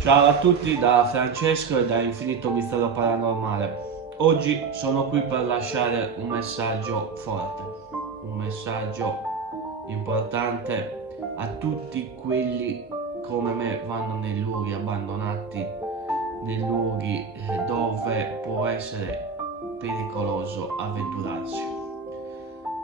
Ciao a tutti da Francesco e da Infinito Mistero Paranormale. Oggi sono qui per lasciare un messaggio forte, un messaggio importante a tutti quelli come me vanno nei luoghi abbandonati, nei luoghi dove può essere pericoloso avventurarsi.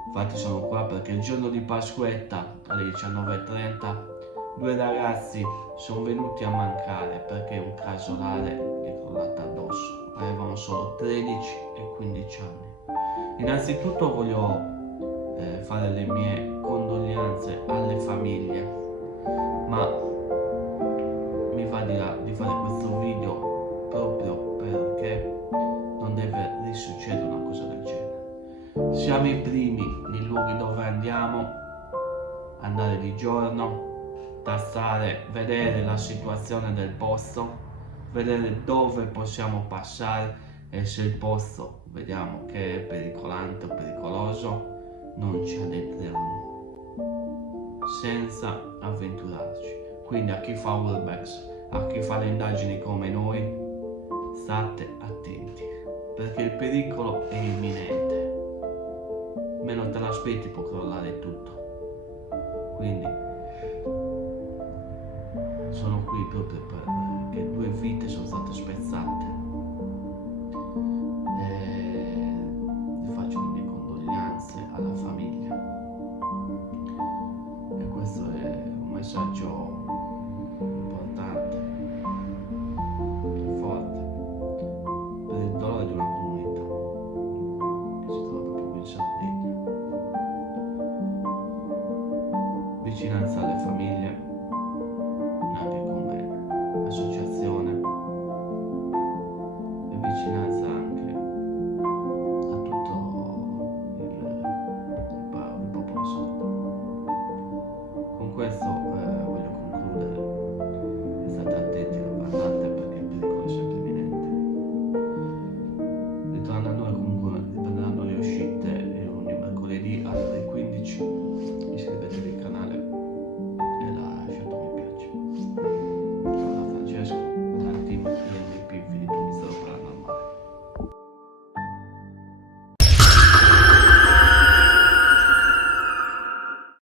Infatti sono qua perché il giorno di Pasquetta alle 19:30 due ragazzi sono venuti a mancare perché un casolare gli è crollato addosso. Avevano solo 13 e 15 anni. Innanzitutto voglio fare le mie condoglianze alle famiglie, ma mi va di fare questo video proprio perché non deve risuccedere una cosa del genere. Siamo i primi nei luoghi dove andiamo, andare di giorno, tastare, vedere la situazione del posto, vedere dove possiamo passare e se il posto vediamo che è pericolante o pericoloso, non ci addentriamo senza avventurarci. Quindi a chi fa urbex, a chi fa le indagini come noi, state attenti, perché il pericolo è imminente. Meno te l'aspetti può crollare tutto. Quindi sono qui proprio perché due vite sono state spezzate. Vi faccio le mie condoglianze alla famiglia. E questo è un messaggio importante, forte, per il dolore di una comunità che si trova proprio qui in Sardegna. Vicinanza alle famiglie, anche come associazione, e vicinanza